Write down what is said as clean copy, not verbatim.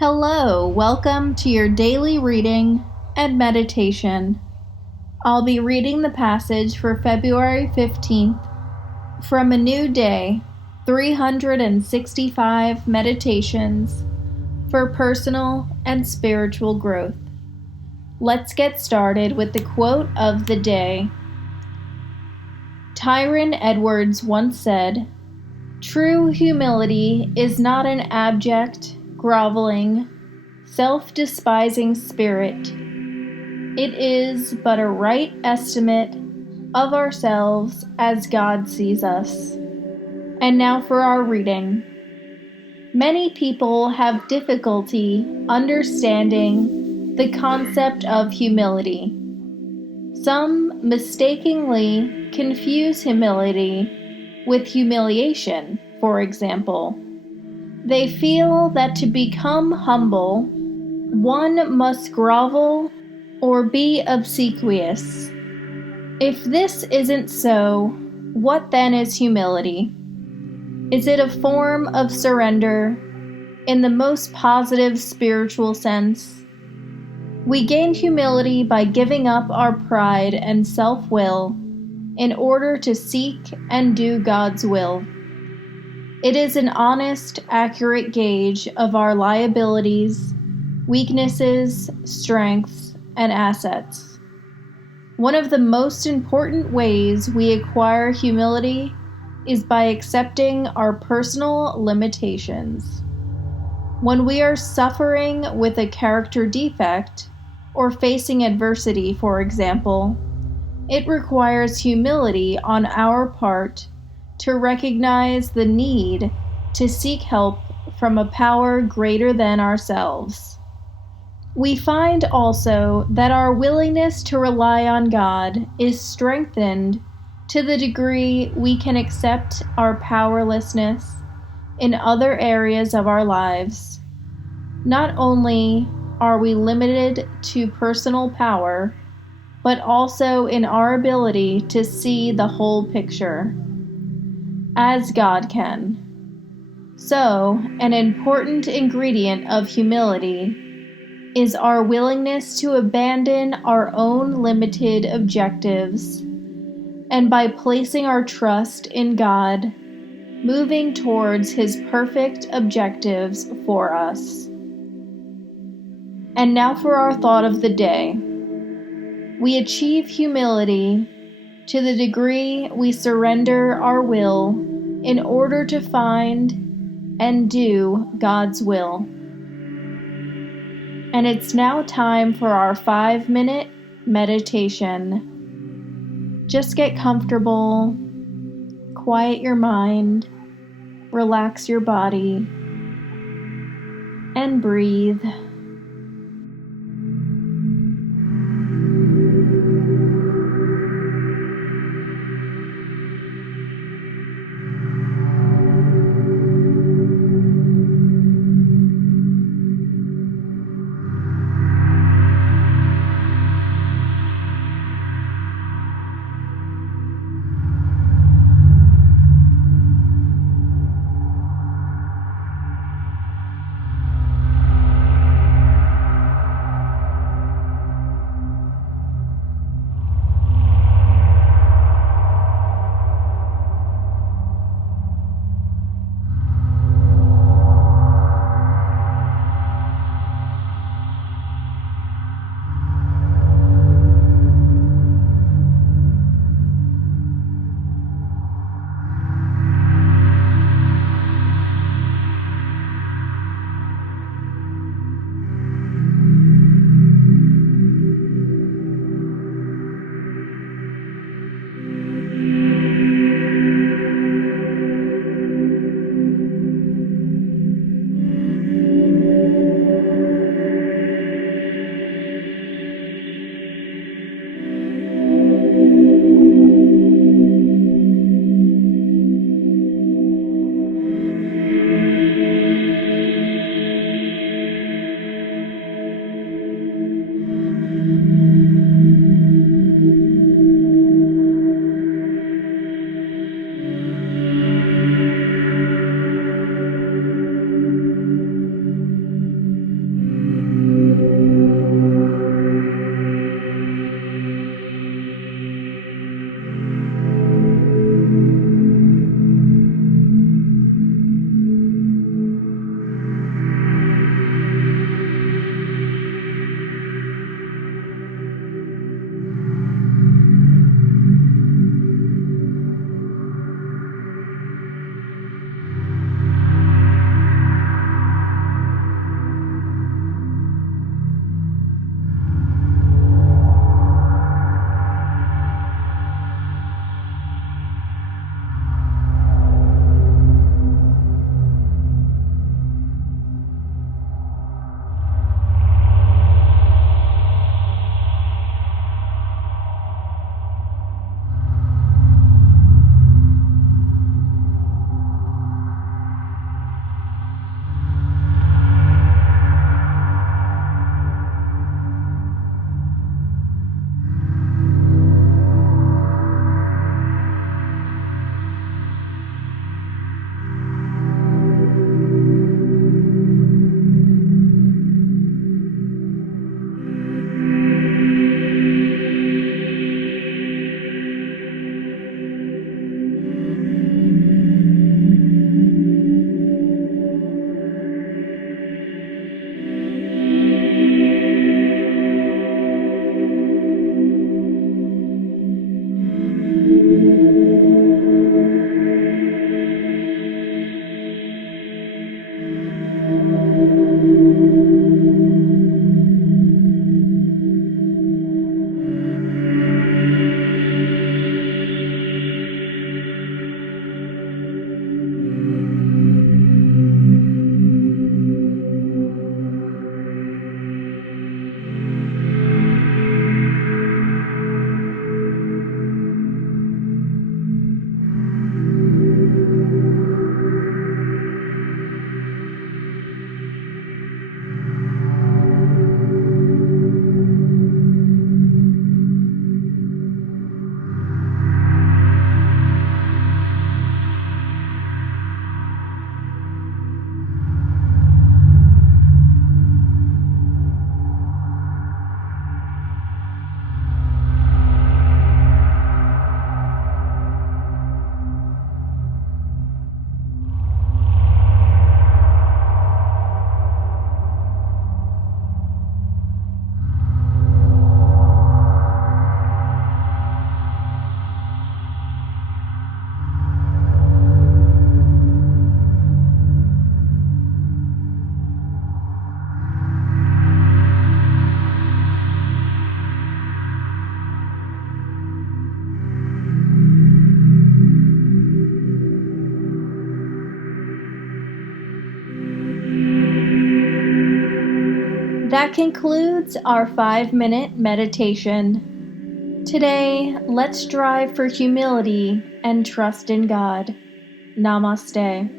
Hello, welcome to your daily reading and meditation. I'll be reading the passage for February 15th from A New Day, 365 Meditations for Personal and Spiritual Growth. Let's get started with the quote of the day. Tyrone Edwards once said, "True humility is not an abject, groveling, self-despising spirit. It is but a right estimate of ourselves as God sees us." And now for our reading. Many people have difficulty understanding the concept of humility. Some mistakenly confuse humility with humiliation, for example. They feel that to become humble, one must grovel or be obsequious. If this isn't so, what then is humility? Is it a form of surrender in the most positive spiritual sense? We gain humility by giving up our pride and self-will in order to seek and do God's will. It is an honest, accurate gauge of our liabilities, weaknesses, strengths, and assets. One of the most important ways we acquire humility is by accepting our personal limitations. When we are suffering with a character defect or facing adversity, for example, it requires humility on our part to recognize the need to seek help from a power greater than ourselves. We find also that our willingness to rely on God is strengthened to the degree we can accept our powerlessness in other areas of our lives. Not only are we limited to personal power, but also in our ability to see the whole picture, as God can. So, an important ingredient of humility is our willingness to abandon our own limited objectives, and by placing our trust in God, moving towards His perfect objectives for us. And now for our thought of the day. We achieve humility to the degree we surrender our will in order to find and do God's will. And it's now time for our 5-minute meditation. Just get comfortable, quiet your mind, relax your body, and breathe. That concludes our 5-minute meditation. Today, let's strive for humility and trust in God. Namaste.